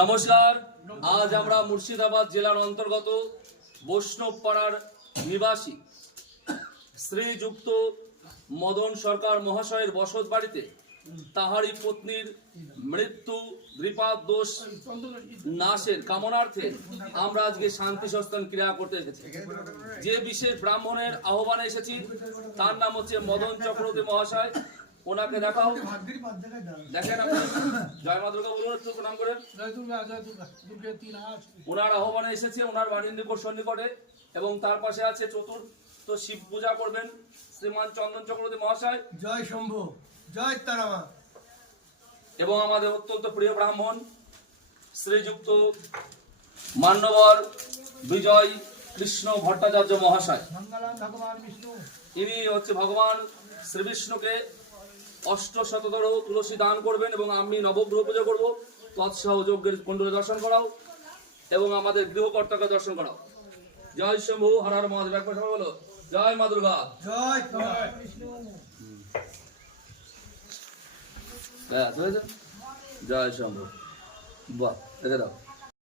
নমস্কার। আজ আমরা মুর্শিদাবাদ জেলার অন্তর্গত বৈষ্ণব পাড়ার নিবাসী শ্রীযুক্ত মদন সরকার মহাশয়ের বসত বাড়িতে তাহারই পত্নীর মৃত্যু দৃপাদ দোষ নাশের কামনার্থে আমরা আজকে শান্তি সস্থান ক্রিয়া করতে এসেছি। যে বিশেষ ব্রাহ্মণের আহ্বানে এসেছি তার নাম হচ্ছে মদন চক্রবর্তী মহাশয়। ওনাকে দেখাও, দেখেন আপনি। জয় মা দুর্গা বলুন একটু নাম করে। ওনার আহ্বানে এসেছে, ওনার বাড়ির নিকট সন্নিকটে, এবং তার পাশে আছে চতুর্থ শিব পূজা করবেন শ্রীমান চন্দন চক্রবর্তী মহাশয়। জয় শম্ভু, জয় তারামা। এবং আমাদের অত্যন্ত প্রিয় ব্রাহ্মণ শ্রীযুক্ত মান্যবর বিজয় কৃষ্ণ ভট্টাচার্য মহাশয়। ইনি হচ্ছে ভগবান শ্রী বিষ্ণুকে 8শততর তুলসী দান করবেন এবং আমি নবগ্রহ পুজো করবো। তৎসহ যজ্ঞের কুণ্ডলী দর্শন করাও এবং আমাদের গৃহকর্তাকে দর্শন করাও। জয় শম্ভু, হর হর মহাদেব। একবার সবাই বলো জয় মা দুর্গা। জয় জয় শম্ভু। বাহ, রেখে দাও।